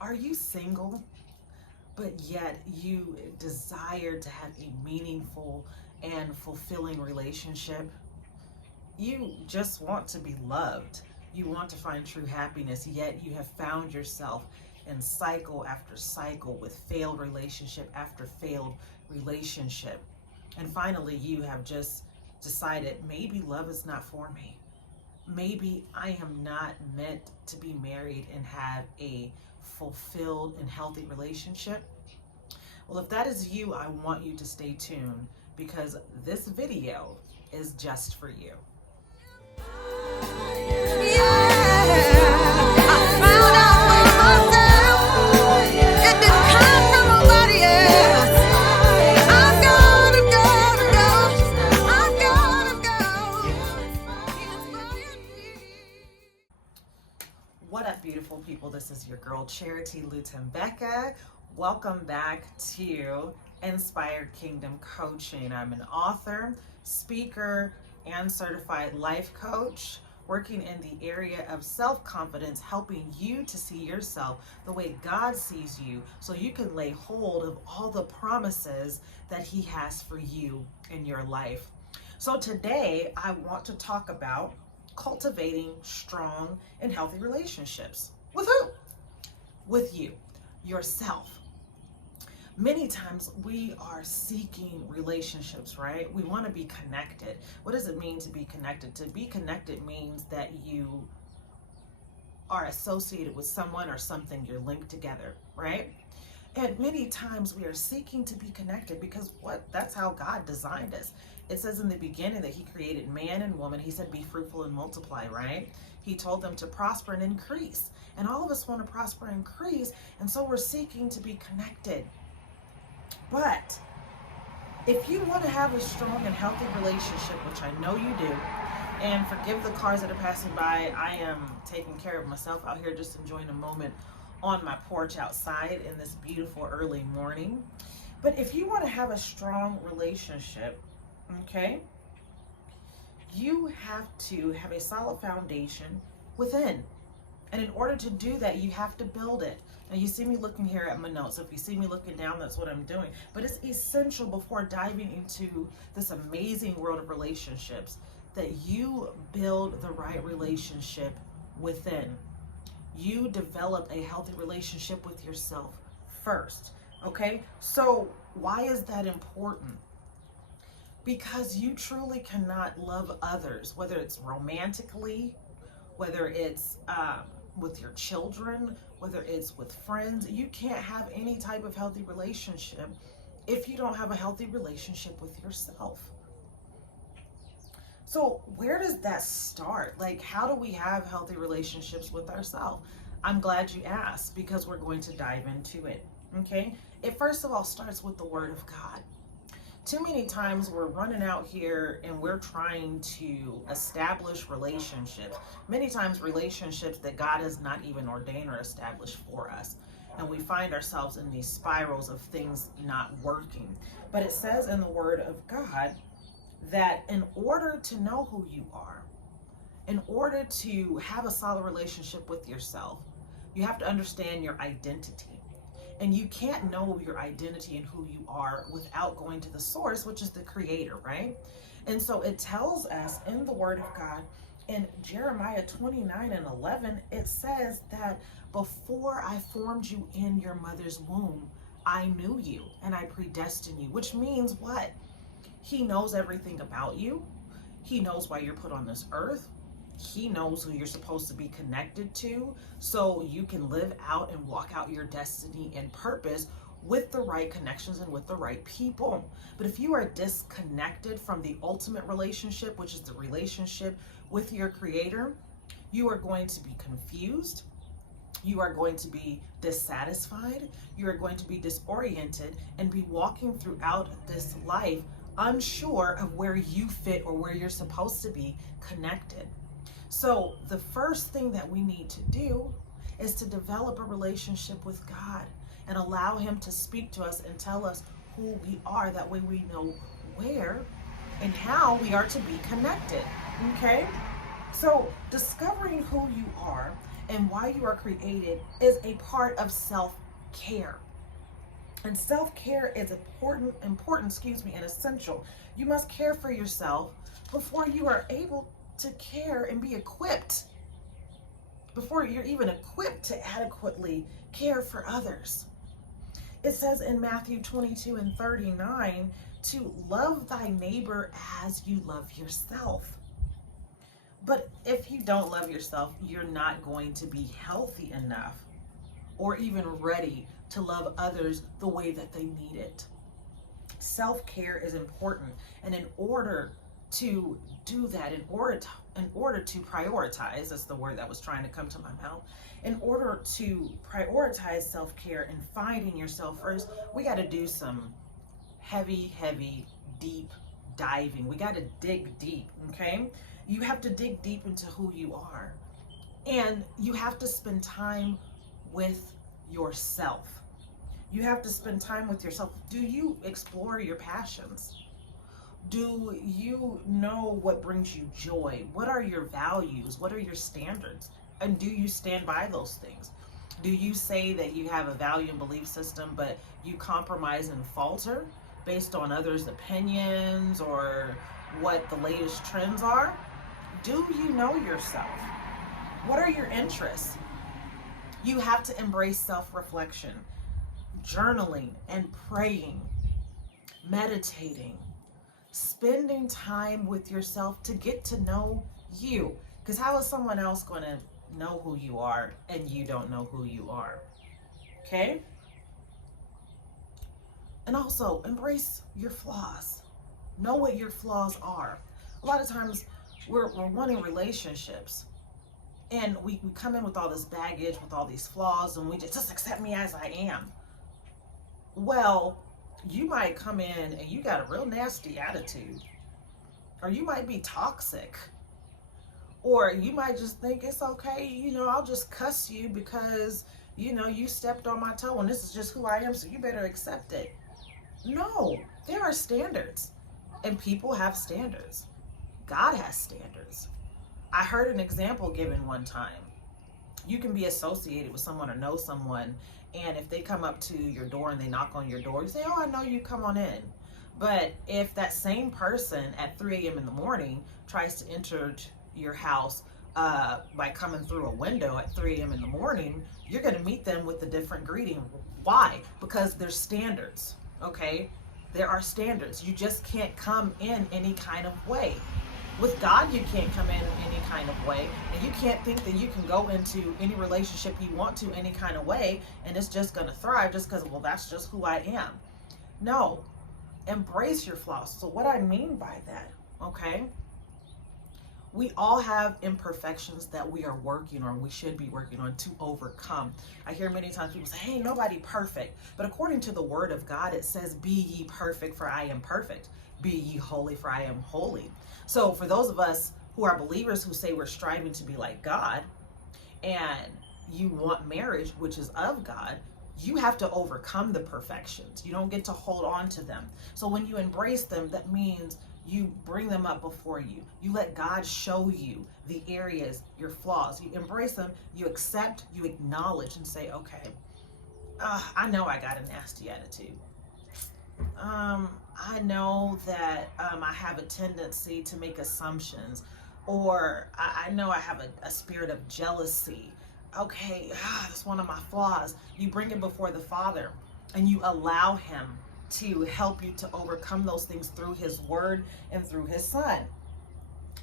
Are you single, but yet you desire to have a meaningful and fulfilling relationship? You just want to be loved. You want to find true happiness, yet you have found yourself in cycle after cycle with failed relationship after failed relationship. And finally, you have just decided maybe love is not for me. Maybe I am not meant to be married and have a fulfilled and healthy relationship. Well, if that is you, I want you to stay tuned because this video is just for you. What up, beautiful people? This is your girl, Charity Luton-Becca. Welcome back to Inspired Kingdom Coaching. I'm an author, speaker, and certified life coach, working in the area of self-confidence, helping you to see yourself the way God sees you so you can lay hold of all the promises that He has for you in your life. So today, I want to talk about cultivating strong and healthy relationships. With who? With you, yourself. Many times we are seeking relationships, right? We want to be connected. What does it mean to be connected? To be connected means that you are associated with someone or something, you're linked together, right? And many times we are seeking to be connected because that's how God designed us. It says in the beginning that He created man and woman. He said, be fruitful and multiply, right? He told them to prosper and increase. And all of us want to prosper and increase. And so we're seeking to be connected. But if you want to have a strong and healthy relationship, which I know you do, and forgive the cars that are passing by, I am taking care of myself out here, just enjoying a moment on my porch outside in this beautiful early morning. But if you want to have a strong relationship, okay, you have to have a solid foundation within. And in order to do that, you have to build it. Now you see me looking here at my notes. If you see me looking down, that's what I'm doing. But it's essential before diving into this amazing world of relationships that you build the right relationship within. You develop a healthy relationship with yourself first, okay? So why is that important? Because you truly cannot love others, whether it's romantically, whether it's with your children, whether it's with friends. You can't have any type of healthy relationship if you don't have a healthy relationship with yourself. So where does that start? Like, how do we have healthy relationships with ourselves? I'm glad you asked because we're going to dive into it, okay? It first of all starts with the Word of God. Too many times we're running out here and we're trying to establish relationships. Many times relationships that God has not even ordained or established for us. And we find ourselves in these spirals of things not working. But it says in the Word of God that in order to know who you are, in order to have a solid relationship with yourself, you have to understand your identity. And you can't know your identity and who you are without going to the source, which is the Creator, right? And so it tells us in the Word of God, in Jeremiah 29:11, it says that before I formed you in your mother's womb, I knew you and I predestined you, which means what? He knows everything about you. He knows why you're put on this earth. He knows who you're supposed to be connected to so you can live out and walk out your destiny and purpose with the right connections and with the right people. But if you are disconnected from the ultimate relationship, which is the relationship with your Creator, you are going to be confused. You are going to be dissatisfied. You are going to be disoriented and be walking throughout this life unsure of where you fit or where you're supposed to be connected. So the first thing that we need to do is to develop a relationship with God and allow Him to speak to us and tell us who we are. That way we know where and how we are to be connected, okay? So discovering who you are and why you are created is a part of self-care. And self-care is important, and essential. You must care for yourself before you are able to care and be equipped, before you're even equipped to adequately care for others. It says in Matthew 22:39 to love thy neighbor as you love yourself. But if you don't love yourself, you're not going to be healthy enough or even ready to love others the way that they need it. Self-care is important, and in order to do that, in order to prioritize, that's the word that was trying to come to my mouth, in order to prioritize self-care and finding yourself first, we got to do some heavy, deep diving. We got to dig deep, okay? You have to dig deep into who you are, and you have to spend time with yourself. You have to spend time with yourself. Do you explore your passions? Do you know what brings you joy? What are your values? What are your standards? And do you stand by those things? Do you say that you have a value and belief system, but you compromise and falter based on others' opinions or what the latest trends are? Do you know yourself? What are your interests? You have to embrace self-reflection, journaling and praying, meditating, spending time with yourself to get to know you. Because how is someone else going to know who you are and you don't know who you are? Okay? And also embrace your flaws. Know what your flaws are. A lot of times we're wanting relationships, and we come in with all this baggage, with all these flaws, and we just accept me as I am. Well, you might come in and you got a real nasty attitude, or you might be toxic, or you might just think it's okay, I'll just cuss you because, you stepped on my toe and this is just who I am, so you better accept it. No, there are standards, and people have standards. God has standards. I heard an example given one time. You can be associated with someone or know someone, and if they come up to your door and they knock on your door, you say, oh, I know you, come on in. But if that same person at 3 a.m. in the morning tries to enter your house by coming through a window at 3 a.m. in the morning, you're going to meet them with a different greeting. Why? Because there's standards, okay? There are standards. You just can't come in any kind of way. With God, you can't come in any kind of way, and you can't think that you can go into any relationship you want to any kind of way, and it's just going to thrive just because, well, that's just who I am. No, embrace your flaws. So what I mean by that, okay? We all have imperfections that we are working on, we should be working on to overcome. I hear many times people say, hey, nobody perfect. But according to the word of God, it says, be ye perfect, for I am perfect. Be ye holy, for I am holy. So for those of us who are believers who say we're striving to be like God, and you want marriage, which is of God, you have to overcome the perfections. You don't get to hold on to them. So when you embrace them, that means you bring them up before you. You let God show you the areas, your flaws. You embrace them, you accept, you acknowledge, and say, okay, I know I got a nasty attitude. I know that I have a tendency to make assumptions, or I know I have a spirit of jealousy. Okay, that's one of my flaws. You bring it before the Father, and you allow Him to help you to overcome those things through His Word and through His Son.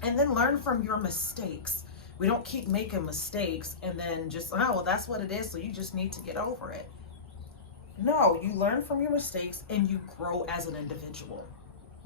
And then learn from your mistakes. We don't keep making mistakes and then just, oh, well, that's what it is, so you just need to get over it. No, you learn from your mistakes and you grow as an individual.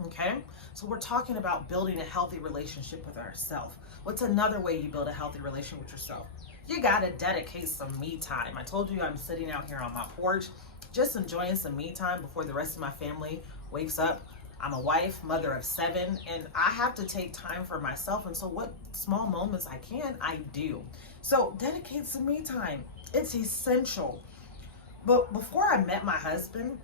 Okay? So we're talking about building a healthy relationship with ourselves. What's another way you build a healthy relationship with yourself? You got to dedicate some me time. I told you I'm sitting out here on my porch, just enjoying some me time before the rest of my family wakes up. I'm a wife, mother of 7, and I have to take time for myself. And so what small moments I can, I do. So dedicate some me time. It's essential. But before I met my husband,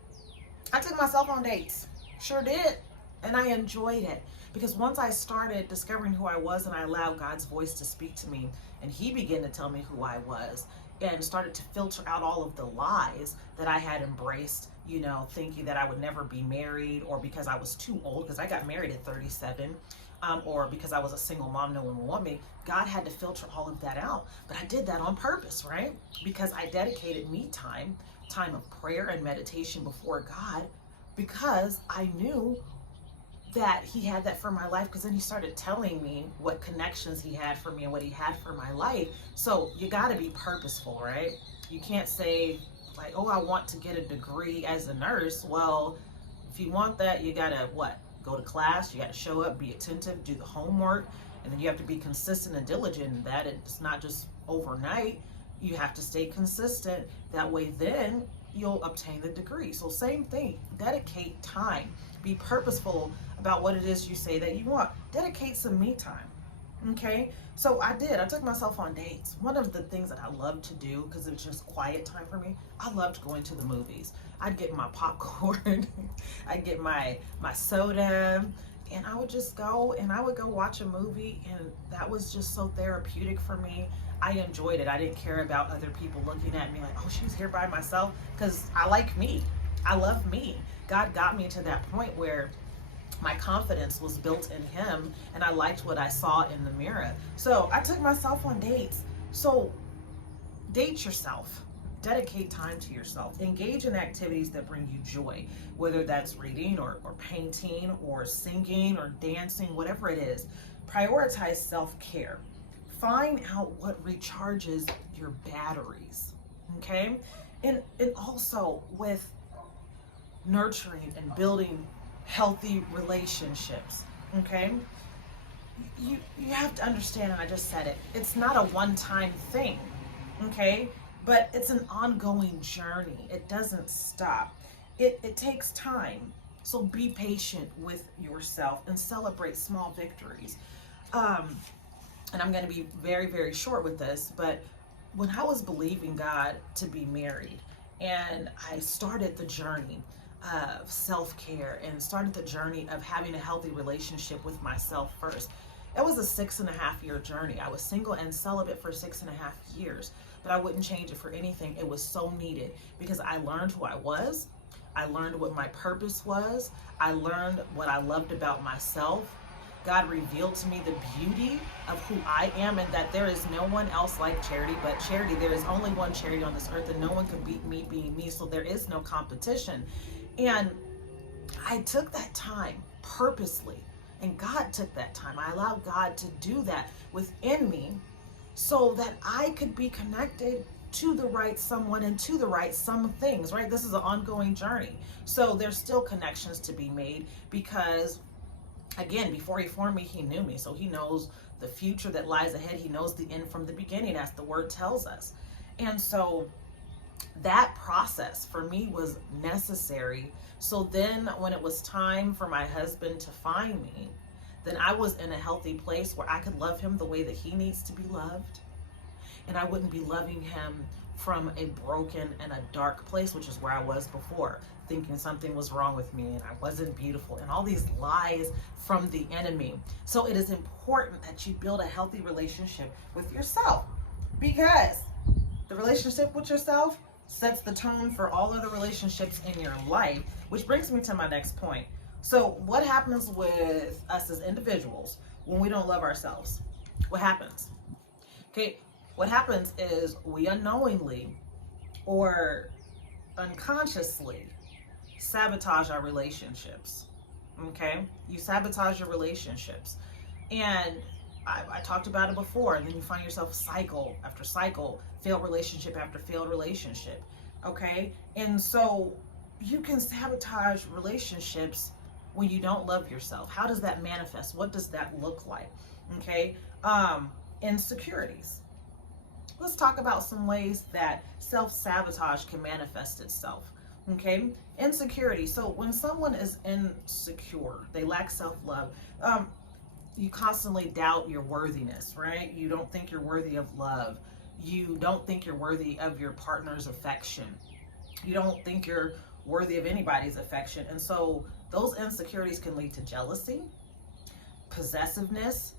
I took myself on dates. Sure did. And I enjoyed it. Because once I started discovering who I was and I allowed God's voice to speak to me, And he began to tell me who I was and started to filter out all of the lies that I had embraced, thinking that I would never be married, or because I was too old, because I got married at 37, or because I was a single mom, no one would want me. God had to filter all of that out. But I did that on purpose, right? Because I dedicated me time of prayer and meditation before God, because I knew that he had that for my life, because then he started telling me what connections he had for me and what he had for my life. So you got to be purposeful, right? You can't say like, oh, I want to get a degree as a nurse. Well, if you want that, you got to what? Go to class, you got to show up, be attentive, do the homework, and then you have to be consistent and diligent in that. It's not just overnight. You have to stay consistent. That way then you'll obtain the degree. So same thing, dedicate time. Be purposeful about what it is you say that you want. Dedicate some me time. Okay, so I took myself on dates. One of the things that I loved to do, because it was just quiet time for me, I loved going to the movies. I'd get my popcorn, I'd get my soda, and I would just go and I would go watch a movie, and that was just so therapeutic for me. I enjoyed it. I didn't care about other people looking at me like, oh, she's here by myself, because I like me. I love me. God got me to that point where my confidence was built in him, and I liked what I saw in the mirror. So I took myself on dates. So date yourself. Dedicate time to yourself. Engage in activities that bring you joy, whether that's reading or painting or singing or dancing, whatever it is. Prioritize self-care. Find out what recharges your batteries, okay? And also with nurturing and building healthy relationships, okay? You have to understand, and I just said it, it's not a one-time thing, okay? But it's an ongoing journey. It doesn't stop. It takes time. So be patient with yourself and celebrate small victories. And I'm going to be very, very short with this, but when I was believing God to be married, and I started the journey of self-care and started the journey of having a healthy relationship with myself first, it was a 6.5-year journey. I was single and celibate for 6.5 years, but I wouldn't change it for anything. It was so needed, because I learned who I was. I learned what my purpose was. I learned what I loved about myself. God revealed to me the beauty of who I am, and that there is no one else like Charity but Charity. There is only one Charity on this earth, and no one can beat me being me, so there is no competition. And I took that time purposely, and God took that time. I allowed God to do that within me so that I could be connected to the right someone and to the right some things, right? This is an ongoing journey. So there's still connections to be made, because again, before he formed me, he knew me. So he knows the future that lies ahead. He knows the end from the beginning, as the word tells us. And so that process for me was necessary. So then when it was time for my husband to find me, then I was in a healthy place where I could love him the way that he needs to be loved. And I wouldn't be loving him from a broken and a dark place, which is where I was before, thinking something was wrong with me and I wasn't beautiful, and all these lies from the enemy. So it is important that you build a healthy relationship with yourself, because the relationship with yourself sets the tone for all other relationships in your life, which brings me to my next point. So what happens with us as individuals when we don't love ourselves? What happens? Okay, what happens is we unknowingly or unconsciously sabotage our relationships. Okay, you sabotage your relationships, and I talked about it before, and then you find yourself cycle after cycle, failed relationship after failed relationship. Okay, and so you can sabotage relationships when you don't love yourself. How does that manifest? What does that look like? Okay, insecurities. Let's talk about some ways that self-sabotage can manifest itself. Okay, insecurity. So when someone is insecure, they lack self-love, you constantly doubt your worthiness, right? You don't think you're worthy of love. You don't think you're worthy of your partner's affection. You don't think you're worthy of anybody's affection. And so those insecurities can lead to jealousy, possessiveness,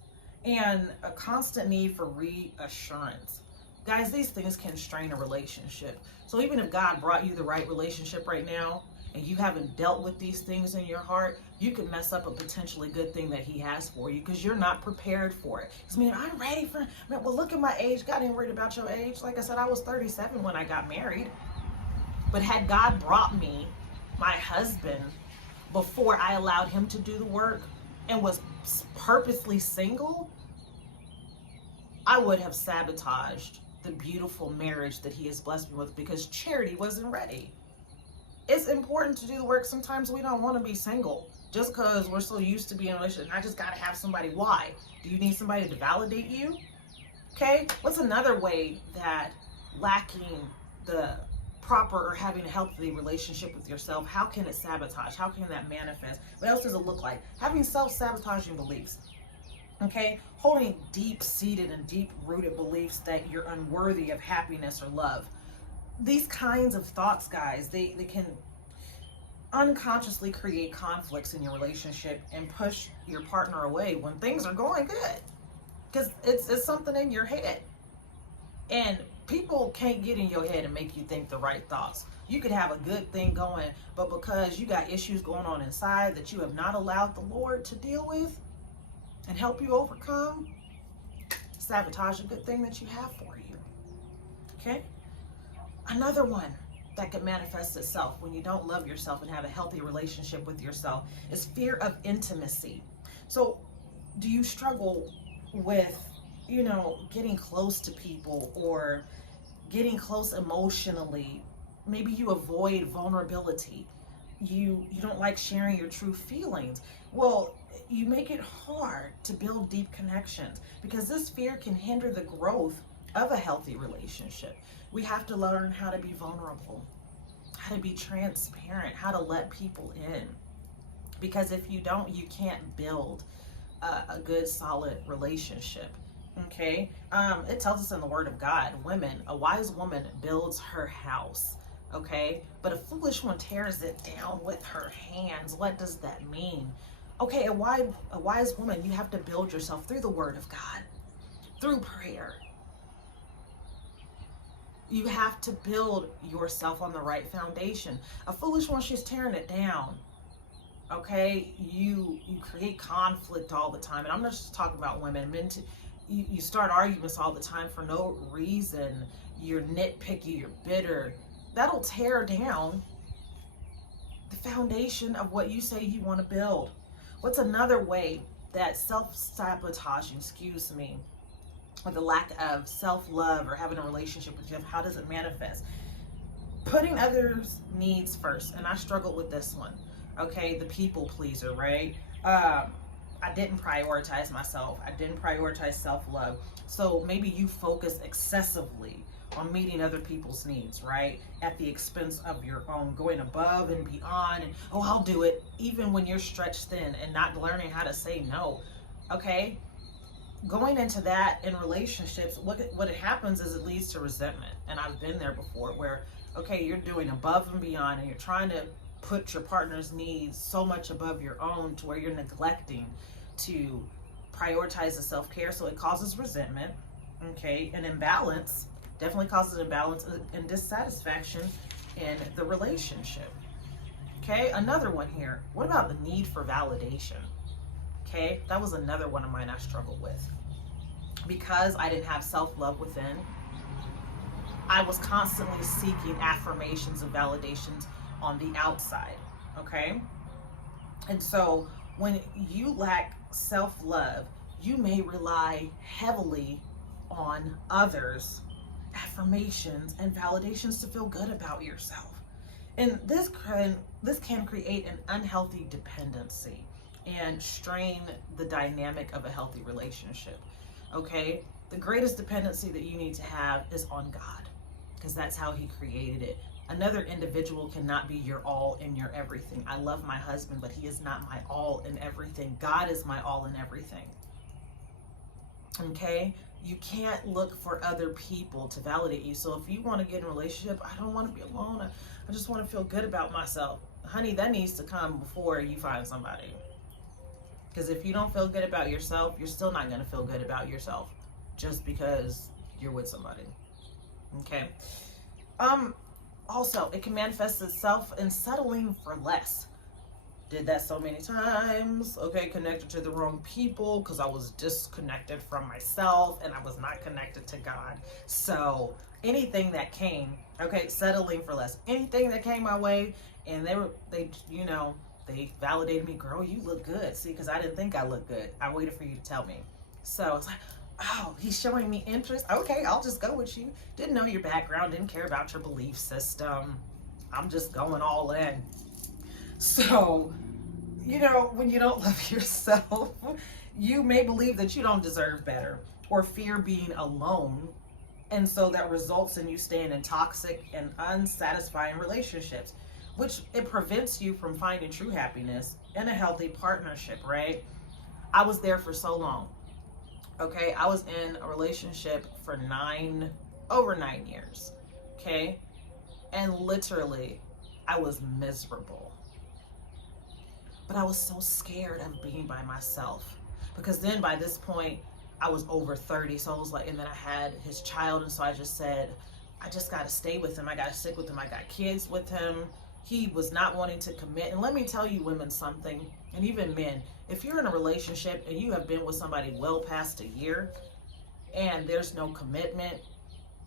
and a constant need for reassurance. Guys, these things can strain a relationship. So even if God brought you the right relationship right now and you haven't dealt with these things in your heart, you can mess up a potentially good thing that he has for you because you're not prepared for it. Because, man, I'm ready for, man, well, look at my age. God ain't worried about your age. Like I said, I was 37 when I got married. But had God brought me my husband before I allowed him to do the work and was purposely single, I would have sabotaged the beautiful marriage that he has blessed me with because Charity wasn't ready. It's important to do the work. Sometimes we don't want to be single just because we're so used to being in a relationship. I just got to have somebody. Why? Do you need somebody to validate you? Okay. What's another way that lacking the proper or having a healthy relationship with yourself, how can it sabotage? How can that manifest? What else does it look like? Having self-sabotaging beliefs. Okay, holding deep-seated and deep-rooted beliefs that you're unworthy of happiness or love. These kinds of thoughts, guys, they can unconsciously create conflicts in your relationship and push your partner away when things are going good. Because it's something in your head. And people can't get in your head and make you think the right thoughts. You could have a good thing going, but because you got issues going on inside that you have not allowed the Lord to deal with and help you overcome, sabotage a good thing that you have for you. Okay? Another one that could manifest itself when you don't love yourself and have a healthy relationship with yourself is fear of intimacy. So, do you struggle with, getting close to people or getting close emotionally? Maybe you avoid vulnerability. You don't like sharing your true feelings. Well, you make it hard to build deep connections because this fear can hinder the growth of a healthy relationship. We have to learn how to be vulnerable, how to be transparent, how to let people in. Because if you don't, you can't build a good, solid relationship. Okay? It tells us in the Word of God, a wise woman builds her house. Okay? But a foolish one tears it down with her hands. What does that mean? Okay, a wise woman, you have to build yourself through the Word of God, through prayer. You have to build yourself on the right foundation. A foolish one, she's tearing it down. Okay, you create conflict all the time, and I'm not just talking about women. Men too. You start arguments all the time for no reason. You're nitpicky. You're bitter. That'll tear down the foundation of what you say you want to build. What's another way that self-sabotaging, or the lack of self-love or having a relationship with yourself, how does it manifest? Putting others' needs first, and I struggled with this one. Okay, the people pleaser, right? I didn't prioritize myself. I didn't prioritize self-love. So maybe you focus excessively on meeting other people's needs, right? At the expense of your own, going above and beyond, and I'll do it, even when you're stretched thin and not learning how to say no. Okay? Going into that in relationships, what it happens is it leads to resentment. And I've been there before where, okay, you're doing above and beyond and you're trying to put your partner's needs so much above your own to where you're neglecting to prioritize the self-care. So it causes resentment, okay? An imbalance definitely causes imbalance and dissatisfaction in the relationship. Okay, another one here. What about the need for validation? Okay, that was another one of mine I struggled with. Because I didn't have self-love within, I was constantly seeking affirmations and validations on the outside, okay? And so when you lack self-love, you may rely heavily on others' affirmations and validations to feel good about yourself. And this can create an unhealthy dependency and strain the dynamic of a healthy relationship. Okay? The greatest dependency that you need to have is on God, because that's how He created it. Another individual cannot be your all and your everything. I love my husband, but he is not my all and everything. God is my all and everything. Okay? You can't look for other people to validate you. So if you want to get in a relationship, I don't want to be alone. I just want to feel good about myself. Honey, that needs to come before you find somebody. Because if you don't feel good about yourself, you're still not going to feel good about yourself just because you're with somebody. Okay. Also, it can manifest itself in settling for less. Did that so many times. Okay, connected to the wrong people because I was disconnected from myself and I was not connected to God. So anything that came, okay, settling for less. Anything that came my way, and they validated me. Girl, you look good. See, because I didn't think I looked good. I waited for you to tell me. So it's like, oh, he's showing me interest. Okay, I'll just go with you. Didn't know your background, didn't care about your belief system. I'm just going all in. So, when you don't love yourself, you may believe that you don't deserve better or fear being alone. And so that results in you staying in toxic and unsatisfying relationships, which it prevents you from finding true happiness in a healthy partnership, right? I was there for so long. Okay, I was in a relationship for over 9 years. Okay, and literally, I was miserable. But I was so scared of being by myself because then by this point, I was over 30. So I was like, and then I had his child. And so I just said, I just got to stay with him. I got to stick with him. I got kids with him. He was not wanting to commit. And let me tell you women something, and even men, if you're in a relationship and you have been with somebody well past a year and there's no commitment,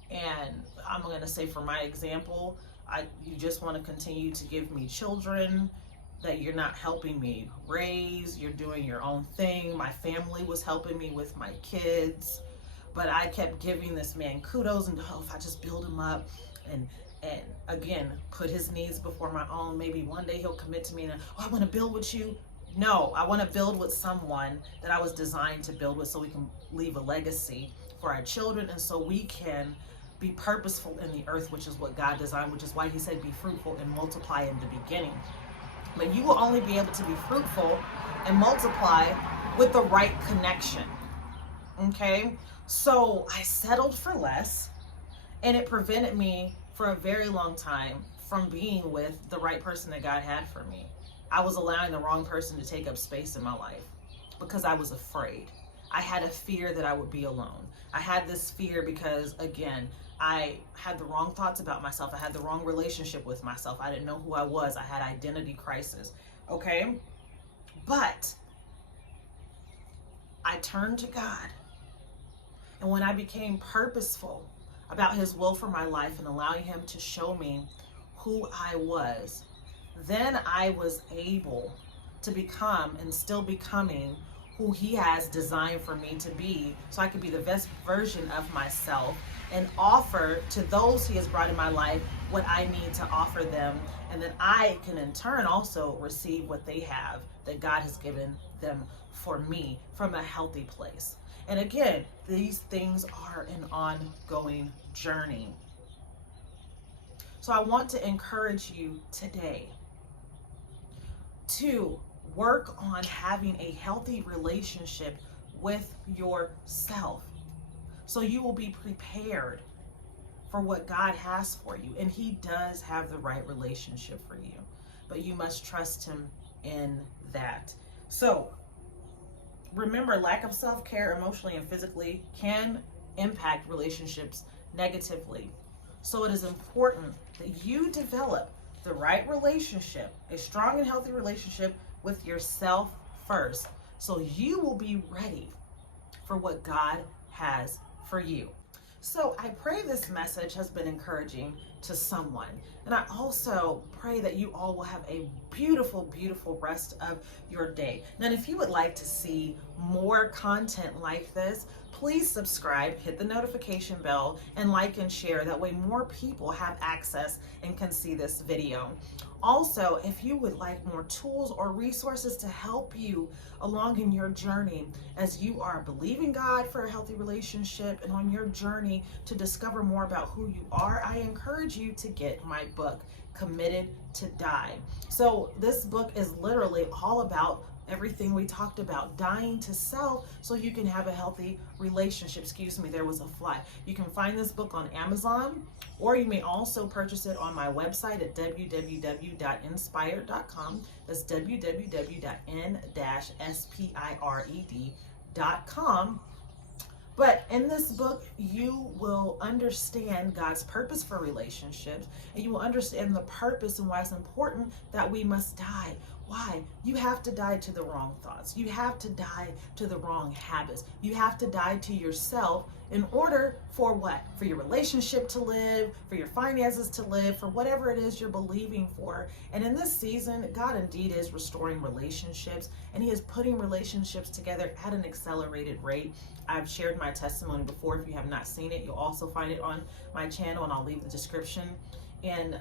and I'm going to say for my example, you just want to continue to give me children that you're not helping me raise, you're doing your own thing. My family was helping me with my kids, but I kept giving this man kudos and if I just build him up and again, put his needs before my own, maybe one day he'll commit to me and, I want to build with you. No, I want to build with someone that I was designed to build with so we can leave a legacy for our children and so we can be purposeful in the earth, which is what God designed, which is why he said be fruitful and multiply in the beginning. But you will only be able to be fruitful and multiply with the right connection. Okay? So I settled for less, and it prevented me for a very long time from being with the right person that God had for me. I was allowing the wrong person to take up space in my life because I was afraid. I had a fear that I would be alone. I had this fear because, again, I had the wrong thoughts about myself. I had the wrong relationship with myself. I didn't know who I was. I had identity crisis. Okay? But I turned to God. And when I became purposeful about his will for my life and allowing him to show me who I was, then I was able to become and still becoming who he has designed for me to be, so I could be the best version of myself and offer to those he has brought in my life what I need to offer them, and then I can in turn also receive what they have that God has given them for me from a healthy place. And again, these things are an ongoing journey. So I want to encourage you today to work on having a healthy relationship with yourself so you will be prepared for what God has for you. And he does have the right relationship for you, but you must trust him in that. So remember, lack of self-care emotionally and physically can impact relationships negatively. So it is important that you develop the right relationship, a strong and healthy relationship with yourself first, so you will be ready for what God has for you. So I pray this message has been encouraging to someone. And I also pray that you all will have a beautiful, beautiful rest of your day. Now, if you would like to see more content like this, please subscribe, hit the notification bell, and like and share. That way more people have access and can see this video. Also, if you would like more tools or resources to help you along in your journey as you are believing God for a healthy relationship and on your journey to discover more about who you are, I encourage you to get my book, Committed to Die. So this book is literally all about everything we talked about, dying to self so you can have a healthy relationship. Excuse me, there was a fly. You can find this book on Amazon, or you may also purchase it on my website at www.inspired.com. That's www.n-spired.com. But in this book, you will understand God's purpose for relationships, and you will understand the purpose and why it's important that we must die. Why? You have to die to the wrong thoughts. You have to die to the wrong habits. You have to die to yourself in order for what? For your relationship to live, for your finances to live, for whatever it is you're believing for. And in this season, God indeed is restoring relationships, and He is putting relationships together at an accelerated rate. I've shared my testimony before. If you have not seen it, you'll also find it on my channel, and I'll leave the description. And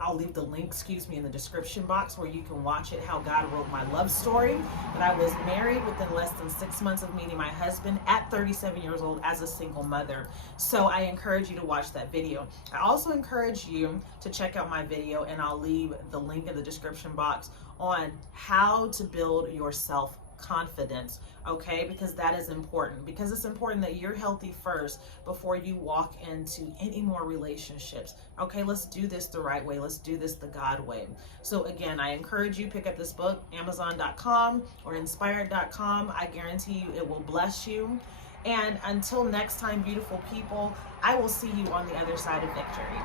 I'll leave the link, in the description box where you can watch it, how God wrote my love story. That I was married within less than 6 months of meeting my husband at 37 years old as a single mother. So I encourage you to watch that video. I also encourage you to check out my video, and I'll leave the link in the description box on how to build your self-confidence. Okay, because that is important, because it's important that you're healthy first before you walk into any more relationships. Okay, let's do this the right way. Let's do this the God way. So again, I encourage you, pick up this book, Amazon.com or inspired.com. I guarantee you it will bless you. And until next time, beautiful people, I will see you on the other side of victory.